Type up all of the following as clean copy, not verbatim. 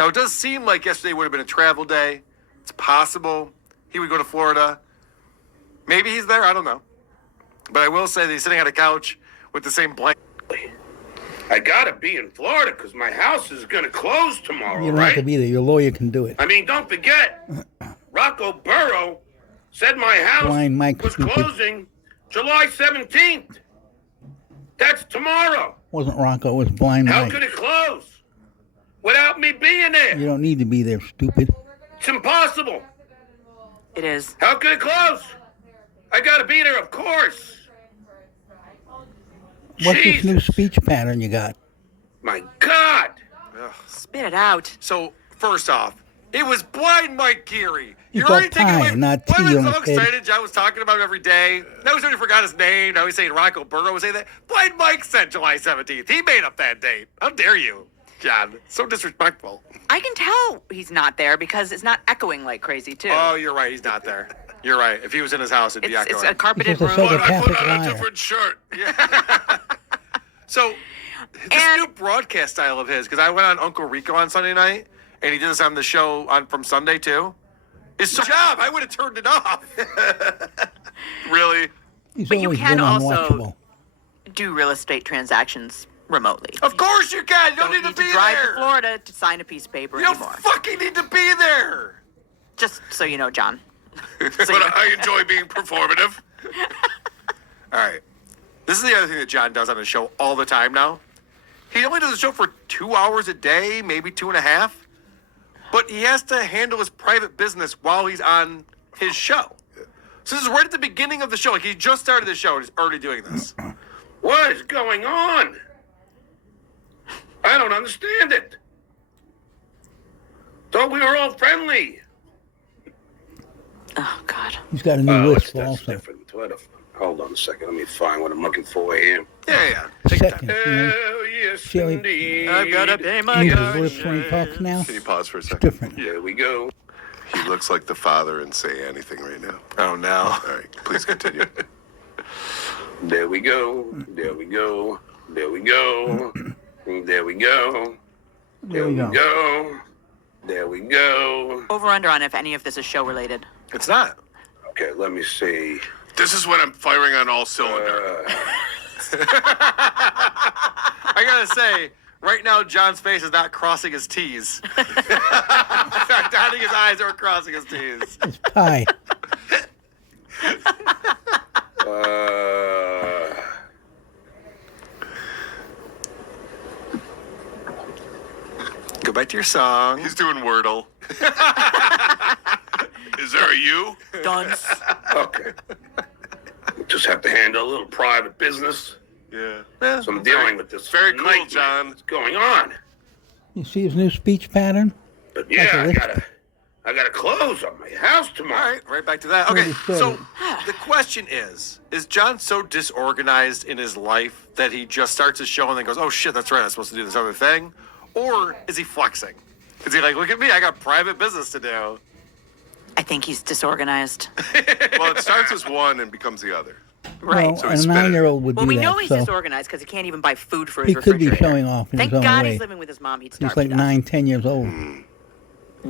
Now, it does seem like yesterday would have been a travel day. It's possible he would go to Florida. Maybe he's there. I don't know. But I will say that he's sitting on a couch with the same blanket. I gotta be in Florida because my house is gonna close tomorrow, You don't have to be there. Your lawyer can do it. I mean, don't forget, Rocco Burrow said my house was closing July 17th. That's tomorrow. Wasn't Rocco, it was Blind Mike. How could it close without me being there? You don't need to be there, stupid. It's impossible. It is. How could it close? I gotta be there, of course. What's this new speech pattern you got? My God. Ugh. Spit it out. So, first off, it was Blind Mike Geary. You got pie, not tea Why was on I the so excited? John was talking about him every day. Now he's already forgot his name. Now he's saying Rocco Burrow was saying that. Blind Mike said July 17th. He made up that date. How dare you, John? So disrespectful. I can tell he's not there because it's not echoing like crazy, too. Oh, you're right. He's not there. You're right. If he was in his house, it'd be echoing. It's a carpeted He's just room. a But I put Catholic on a liar. different shirt. Yeah. So, this new broadcast style of his, because I went on Uncle Rico on Sunday night, and he did this on the show from Sunday, too. It's a job. I would have turned it off. Really? He's But you always can been also unwatchable. do real estate transactions remotely. Of course you can. You don't need to be drive there. to Florida to sign a piece of paper You don't anymore. fucking need to be there. Just so you know, John. But I enjoy being performative. All right. This is the other thing that John does on his show all the time now. He only does the show for 2 hours a day, maybe 2.5. But he has to handle his private business while he's on his show. So this is right at the beginning of the show. Like he just started the show and he's already doing this. What is going on? I don't understand it. Thought we were all friendly. Oh, God. He's got a new list That's also. different. Hold on a second. Let me find what I'm looking for here. Yeah. Take your time. Second. You know, Oh, yes, Silly. indeed. I've got to pay my use his lips when he talks now. Can you pause for a It's second? different. There we go. He looks like the father in Say Anything right now. Oh, no. All right, please continue. There we go. There we go. There we go. There we go. There we go. go. There we go. Over under on if any of this is show related. It's not. Okay, let me see. This is when I'm firing on all cylinders. I gotta say, right now, John's face is not crossing his T's. Not dotting his I's or crossing his T's. It's pie. Go back to your song. He's doing Wordle. Is there a you? Dunce. Okay. Just have to handle a little private business. Yeah. So I'm dealing with this. Very cool, nightmare John. that's going on. You see his new speech pattern? But yeah, That's I gotta close on my house All tomorrow. right back to that. Okay, Pretty good. so the question is John so disorganized in his life that he just starts his show and then goes, oh shit, that's right, I'm supposed to do this other thing? Or is he flexing? Is he like, look at me, I got private business to do? I think he's disorganized. Well, it starts as one and becomes the other. Right. Well, a 9-year-old would Well, do we that. know he's so disorganized because he can't even buy food for his he could be refrigerator. showing off in Thank his own God way. he's living with his mom. He'd starve He's like to death. 9, 10 years old.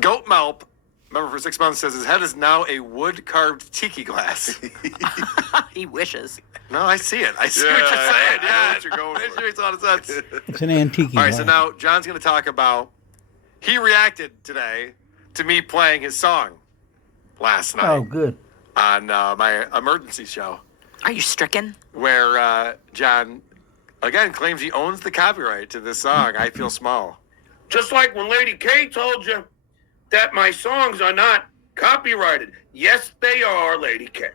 Goat Melp, remember for 6 months, says his head is now a wood-carved tiki glass. He wishes. No, I see it. I see what you're saying. I know Yeah, what you're going it for. makes a lot of sense. It's an antique. All right, so now John's going to talk about, he reacted today to me playing his song last night Oh, good. on my emergency show, Are you stricken? where John, again, claims he owns the copyright to this song, I Feel Small. Just like when Lady K told you that my songs are not copyrighted. Yes, they are, Lady K.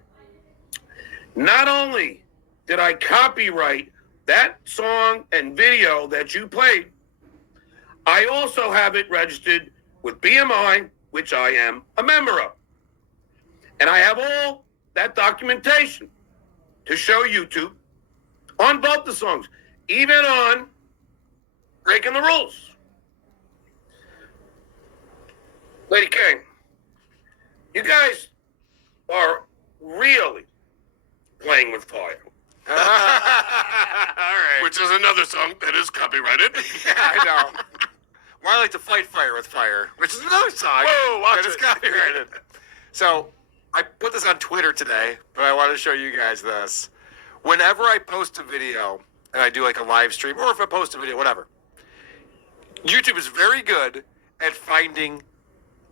Not only did I copyright that song and video that you played, I also have it registered with BMI, which I am a member of. And I have all that documentation to show YouTube on both the songs, even on Breaking the Rules. Lady King, you guys are really playing with fire. All right. Which is another song that is copyrighted. I know. I like to fight fire with fire, which is another song. Whoa, watch that is it. copyrighted. So I put this on Twitter today, but I want to show you guys this. Whenever I post a video and I do like a live stream, or if I post a video, whatever, YouTube is very good at finding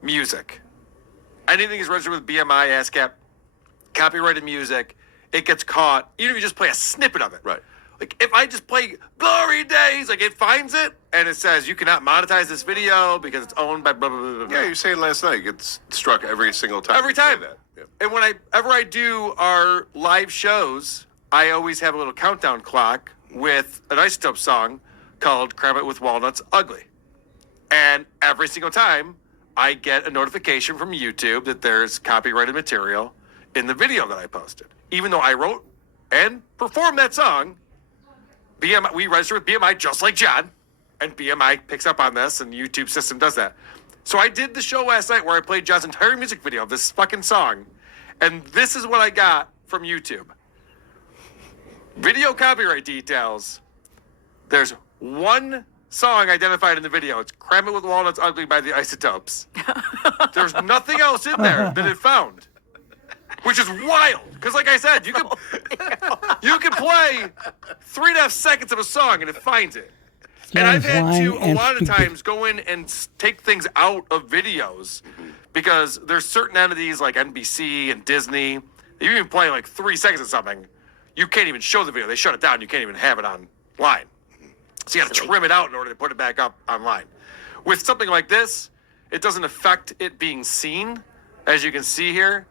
music. Anything is registered with BMI, ASCAP, copyrighted music, it gets caught, even if you just play a snippet of it. Right. Like, if I just play Glory Days, like, it finds it, and it says, you cannot monetize this video because it's owned by blah, blah, blah, blah, blah. Yeah, you were saying last night, it gets struck every single time. Every you say time. that. Yeah. And whenever I do our live shows, I always have a little countdown clock with an Isotope song called Cram It With Walnuts Ugly. And every single time, I get a notification from YouTube that there's copyrighted material in the video that I posted. Even though I wrote and performed that song, BMI, we register with BMI just like John, and BMI picks up on this, and YouTube system does that. So I did the show last night where I played John's entire music video of this fucking song, and this is what I got from YouTube. Video copyright details. There's one song identified in the video. It's Cram It With Walnuts Ugly by the Isotopes. There's nothing else in there that it found. Which is wild, because like I said, you can play 3.5 seconds of a song and it finds it. And I've had to a lot of times go in and take things out of videos because there's certain entities like NBC and Disney. If you even play like 3 seconds of something, you can't even show the video. They shut it down. You can't even have it online. So you got to trim it out in order to put it back up online. With something like this, it doesn't affect it being seen, as you can see here.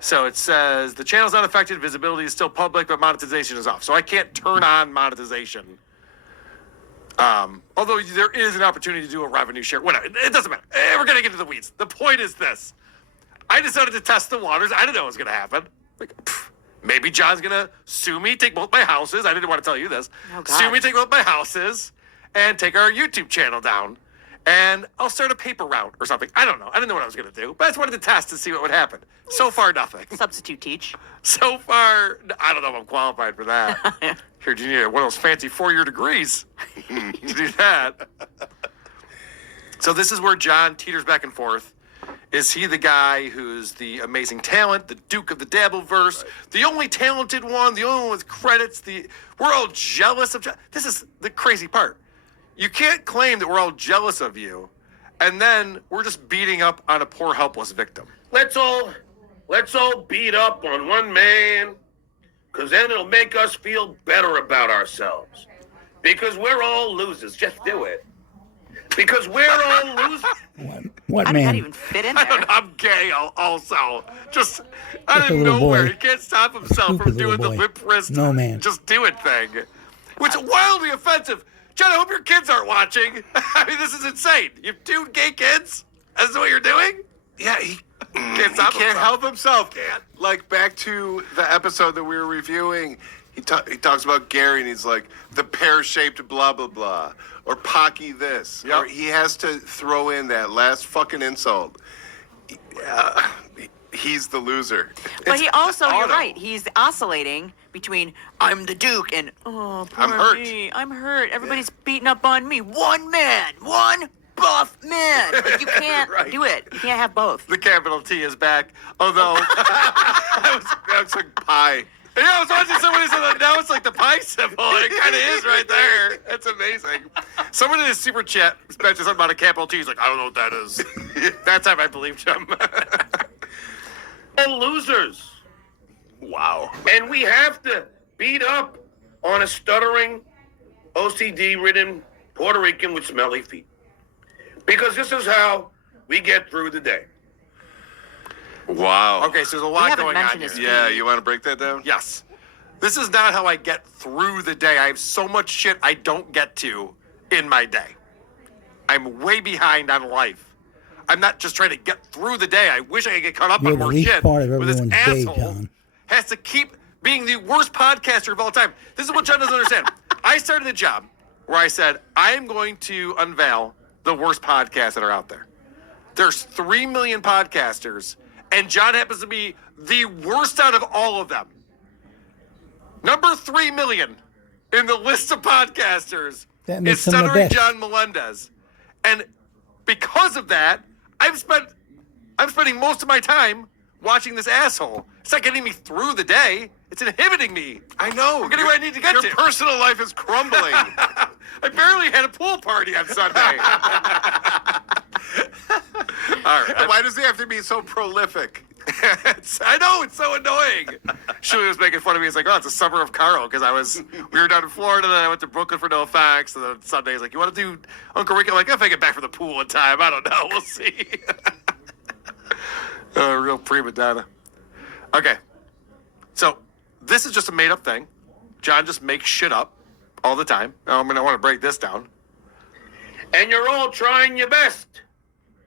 So it says the channel's not affected, visibility is still public, but monetization is off. So I can't turn on monetization. Although there is an opportunity to do a revenue share. Whatever, it doesn't matter. We're going to get into the weeds. The point is this. I decided to test the waters. I didn't know what was going to happen. Like, maybe John's going to sue me, take both my houses. I didn't want to tell you this. Oh, God. Sue me, take both my houses, and take our YouTube channel down. And I'll start a paper route or something. I don't know. I didn't know what I was going to do. But I just wanted to test to see what would happen. So far, nothing. Substitute teach. So far, I don't know if I'm qualified for that. Here, you need one of those fancy 4-year degrees to do that. So this is where John teeters back and forth. Is he the guy who's the amazing talent, the Duke of the Dabbleverse, the only talented one, the only one with credits? We're all jealous of John. This is the crazy part. You can't claim that we're all jealous of you, and then we're just beating up on a poor, helpless victim. Let's all beat up on one man, because then it'll make us feel better about ourselves. Because we're all losers. Just do it. Because we're all losers. What How did that man? even fit in I there? don't know, I'm gay also. Just out Just a of little nowhere. boy. He can't stop himself Stupid from doing little the boy. lip wrist. No, man. Just do it thing. Which is wildly offensive. John, I hope your kids aren't watching. I mean, this is insane. You have 2 gay kids? That's what you're doing? Yeah, he Can't he stop can't himself. help himself. Like, back to the episode that we were reviewing, he talks about Gary, and he's like, the pear-shaped blah, blah, blah. Or Pocky this. Yep. Or he has to throw in that last fucking insult. He's the loser. But It's he also, you're auto. right, he's oscillating between I'm the Duke and oh, poor I'm hurt. me, I'm hurt. Everybody's beating up on me. One man, one buff man. Like, you can't Right. do it. You can't have both. The capital T is back. Although, That was like pie. yeah, I was watching somebody say that now it's like the pi symbol. And it kind of is right there. That's amazing. Someone in his super chat mentioned something about a capital T. He's like, I don't know what that is. That time I believed him. All losers. Wow. And we have to beat up on a stuttering, OCD-ridden Puerto Rican with smelly feet. Because this is how we get through the day. Wow. Okay, so there's a lot haven't going on mentioned here. his Yeah, you want to break that down? Yes. This is not how I get through the day. I have so much shit I don't get to in my day. I'm way behind on life. I'm not just trying to get through the day. I wish I could get caught up You're on the more least shit. part of But this everyone's day, asshole John. has to keep being the worst podcaster of all time. This is what John doesn't understand. I started a job where I said, I am going to unveil the worst podcasts that are out there. There's 3 million podcasters, and John happens to be the worst out of all of them. Number 3 million in the list of podcasters That is makes him the Stuttering best. John Melendez. And because of that, I'm spending most of my time watching this asshole. It's not getting me through the day. It's inhibiting me. I know. I'm getting where I need to get Your to. personal life is crumbling. I barely had a pool party on Sunday. All right. Why does he have to be so prolific? I know, it's so annoying. Shirley was making fun of me. He's like, oh, it's a summer of Carl, because we were down in Florida, then I went to Brooklyn for no facts, and then Sunday he's like, you want to do Uncle Ricky? I'm like, if I get back from the pool in time, I don't know, we'll see. Real prima donna. Okay, so this is just a made-up thing. John just makes shit up all the time. I want to break this down. And you're all trying your best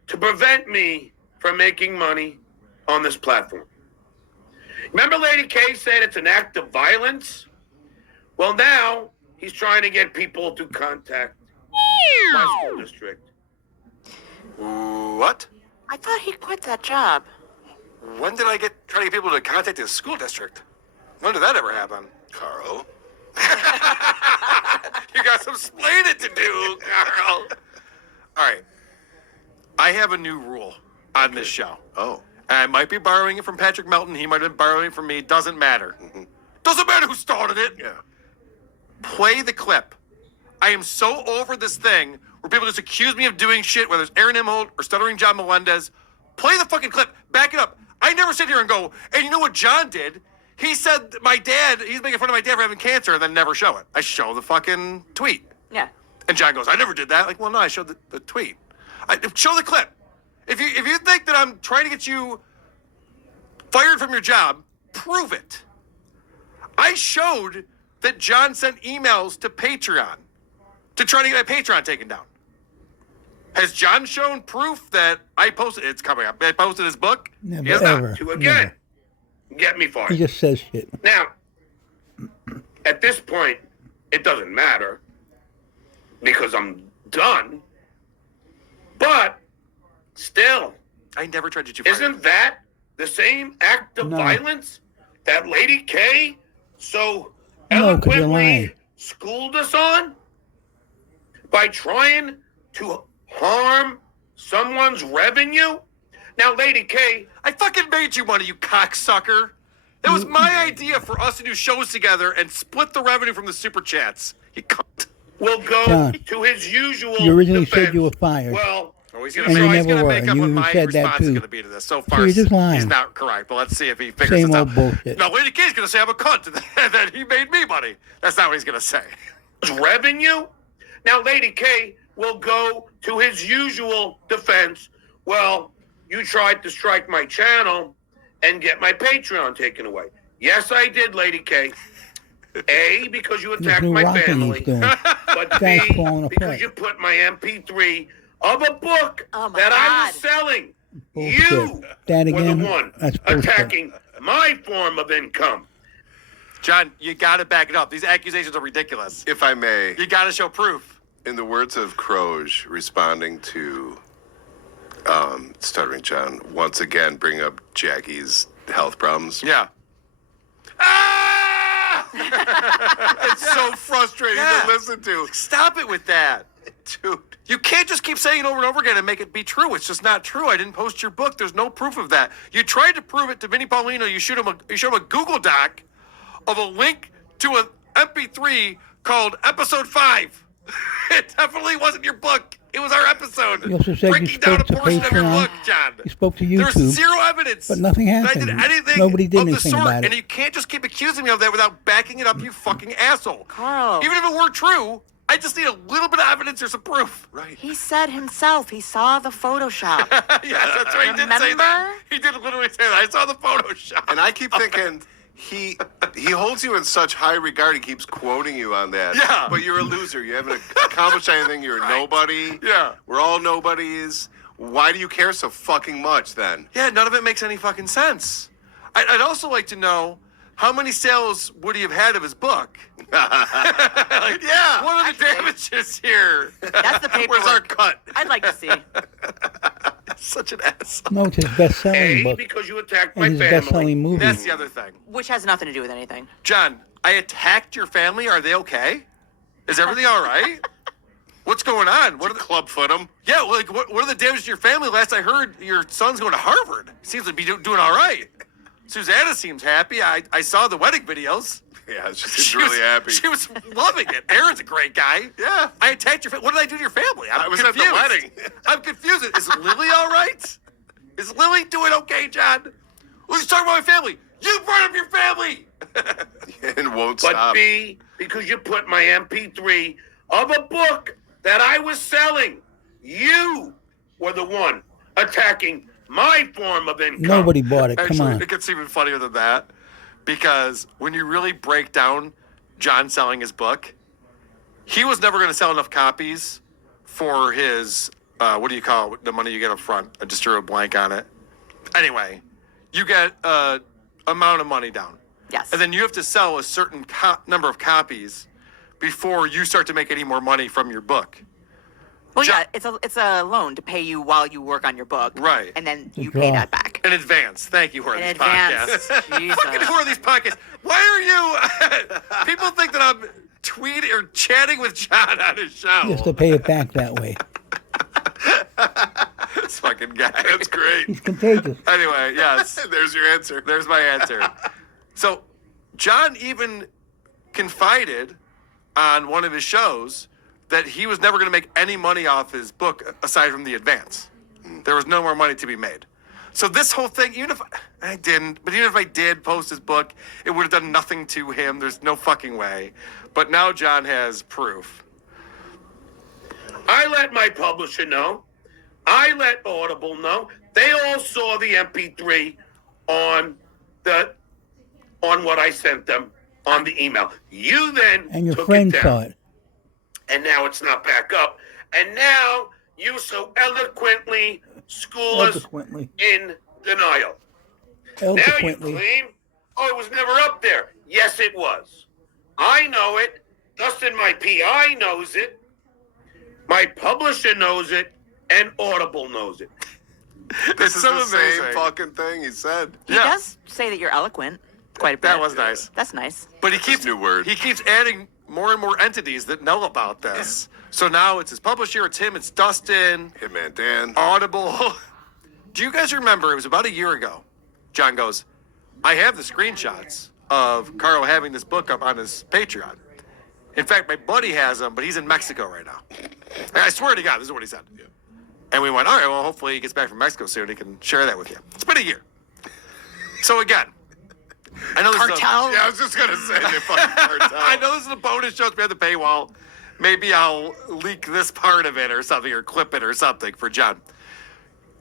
to prevent me from making money on this platform. Remember Lady K said it's an act of violence? Well, now he's trying to get people to contact my school district. What? I thought he quit that job. When did I try to get people to contact his school district? When did that ever happen? Carl. You got some explaining to do, Carl. All right. I have a new rule on this show. Oh. And I might be borrowing it from Patrick Melton. He might have been borrowing it from me. Doesn't matter. Doesn't matter who started it. Yeah. Play the clip. I am so over this thing where people just accuse me of doing shit, whether it's Aaron Imholt or Stuttering John Melendez. Play the fucking clip. Back it up. I never sit here and go, and you know what John did? He said he's making fun of my dad for having cancer, and then never show it. I show the fucking tweet. Yeah. And John goes, I never did that. Like, well, no, I showed the tweet. Show the clip. If you think that I'm trying to get you fired from your job, prove it. I showed that John sent emails to Patreon to try to get my Patreon taken down. Has John shown proof that I posted? It's coming up. I posted his book. Never, He has not. ever. To again, Never. get me He fired. just says shit. Now, at this point, it doesn't matter because I'm done. But still, I never tried to get you fired. isn't that the same act of No. violence that Lady K so No, 'cause you're lying. eloquently schooled us on? By trying to harm someone's revenue? Now, Lady K, I fucking made you money, you cocksucker. It was my idea for us to do shows together and split the revenue from the super chats. You cunt. will go John, to his usual you originally defense. said you were fired. Well, Oh, he's And gonna, you he's never gonna were, make and up you what even my said that response is too. going to be to this. So So far, you're just lying. he's not correct. But let's see if he figures Same this old out. bullshit. No, Lady K's going to say I'm a cunt and that he made me money. That's not what he's going to say. revenue. Now, Lady K will go to his usual defense. Well, you tried to strike my channel and get my Patreon taken away. Yes, I did, Lady K. A, because you attacked new my rocking family. he's doing. But Guy's B, falling because apart. you put my MP3 of a book Oh, my that I God. was selling. Bullshit. You That were again? the one That's bullshit. attacking my form of income. John, you got to back it up. These accusations are ridiculous. If I may, You got to show proof. in the words of Croge, responding to Stuttering John, once again bring up Jackie's health problems. Yeah. Ah! It's so frustrating Yeah. to listen to. Stop it with that. Dude. You can't just keep saying it over and over again and make it be true. It's just not true. I didn't post your book. There's no proof of that. You tried to prove it to Vinnie Paulino. You showed him a Google Doc of a link to an MP3 called Episode 5. It definitely wasn't your book. It was our episode. You also said you breaking down a spoke to portion of your Patreon. book, John. You spoke to There's YouTube, zero evidence. but nothing that happened. I did anything Nobody did of the anything sort. about it. And you can't just keep accusing me of that without backing it up, you fucking asshole. Carl. Even if it were true, I just need a little bit of evidence or some proof. Right. He said himself he saw the Photoshop. Yes, that's right. He did say that. Remember? He did literally say that. I saw the Photoshop. And I keep thinking he holds you in such high regard. He keeps quoting you on that. Yeah. But you're a loser. You haven't accomplished anything. You're a nobody. Yeah. We're all nobodies. Why do you care so fucking much then? Yeah, none of it makes any fucking sense. I'd also like to know how many sales would he have had of his book? Like, Yeah. What are the damages here? That's the paperwork. Where's our cut? I'd like to see. Such an asshole. No, it's his best-selling A, book because you attacked my and his family. best-selling movie. That's the other thing. Which has nothing to do with anything. John, I attacked your family. Are they okay? Is everything all right? What's going on? What are the clubfoot him? Yeah, well, like, what are the damages to your family? Last I heard, your son's going to Harvard. He seems to be doing all right. Susanna seems happy. I saw the wedding videos. Yeah, she's really happy. She was loving it. Aaron's a great guy. Yeah. I attacked your family. What did I do to your family? I was confused. at the wedding. I'm confused. Is Lily all right? Is Lily doing okay, John? Let's talk about my family. You brought up your family. And won't But stop. B, because you put my MP3 of a book that I was selling, you were the one attacking my form of income. Nobody bought it. Come Actually, on. it gets even funnier than that, because when you really break down John selling his book, he was never going to sell enough copies for his, what do you call it, the money you get up front? I just drew a blank on it. Anyway, you get amount of money down. Yes. And then you have to sell a certain number of copies before you start to make any more money from your book. Well, yeah, it's a loan to pay you while you work on your book. Right. And then you Draw. pay that back. In advance. Thank you, who are In these advance. podcasts? Jesus. Fucking who are these podcasts? Why are you... People think that I'm tweeting or chatting with John on his show. You have to pay it back that way. This fucking guy. That's great. He's contagious. Anyway, yes. There's your answer. There's my answer. So, John even confided on one of his shows that he was never going to make any money off his book aside from the advance. There was no more money to be made. So this whole thing, even if I didn't, but even if I did post his book, it would have done nothing to him. There's no fucking way. But now John has proof. I let my publisher know. I let Audible know. They all saw the MP3 on what I sent them on the email. You then And your took friend it saw down, it. and now it's not back up. And now you so eloquently school Eloquently. us in denial. Now you Eloquently. claim, oh, it was never up there. Yes, it was. I know it. Dustin, my PI, knows it. My publisher knows it. And Audible knows it. This is so the same amazing. fucking thing he said. He Yeah. does say that you're eloquent quite a bit. That was nice. That's nice. But he keeps new word. He keeps adding more and more entities that know about this. So now it's his publisher, it's him, it's Dustin, Hitman Dan. Audible. Do you guys remember? It was about a year ago. John goes, I have the screenshots of Carl having this book up on his Patreon. In fact, my buddy has them, but he's in Mexico right now. And I swear to God, this is what he said. And we went, all right, well, hopefully he gets back from Mexico soon. He can share that with you. It's been a year. So again, I know this is Cartel. Yeah, I was just gonna say they fucking cartel. I know this is a bonus show. It's behind the paywall. Maybe I'll leak this part of it or something, or clip it or something for John.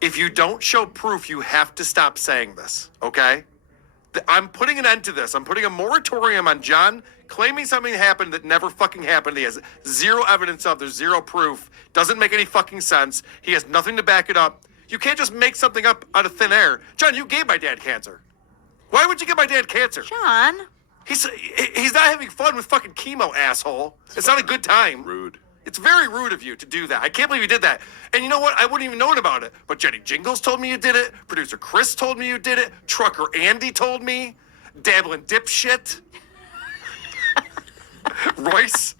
If you don't show proof, you have to stop saying this, okay? I'm putting an end to this. I'm putting a moratorium on John claiming something happened that never fucking happened. He has zero evidence of. There's zero proof. Doesn't make any fucking sense. He has nothing to back it up. You can't just make something up out of thin air. John, you gave my dad cancer. Why would you give my dad cancer? John. He's not having fun with fucking chemo, asshole. It's not a good time. Rude. It's very rude of you to do that. I can't believe you did that. And you know what? I wouldn't even known about it. But Jenny Jingles told me you did it. Producer Chris told me you did it. Trucker Andy told me. Dabbling dipshit. Royce.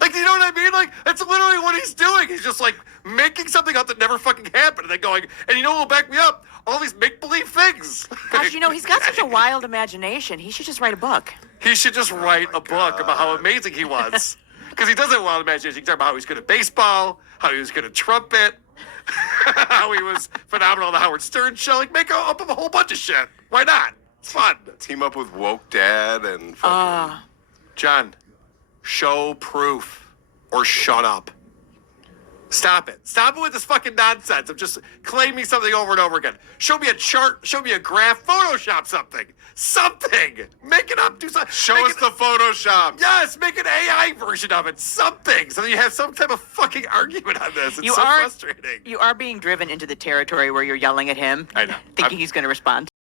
Like, you know what I mean? Like, that's literally what he's doing. He's just like making something up that never fucking happened, and then going, and you know what will back me up? All these make-believe things. Gosh, you know, he's got such a wild imagination. He should just write a book. He should just write a book about how amazing he was. Because he does have a wild imagination. He can talk about how he's good at baseball, how he was good at trumpet, how he was phenomenal on the Howard Stern show. Like, make up a whole bunch of shit. Why not? It's fun. Team up with Woke Dad and fucking John, show proof or shut up. Stop it. Stop it with this fucking nonsense of just claiming something over and over again. Show me a chart. Show me a graph. Photoshop something. Something. Make it up. Do something. show us the Photoshop. Yes, make an AI version of it. Something. So that you have some type of fucking argument on this. It's so frustrating. You are being driven into the territory where you're yelling at him. I know. Thinking he's going to respond.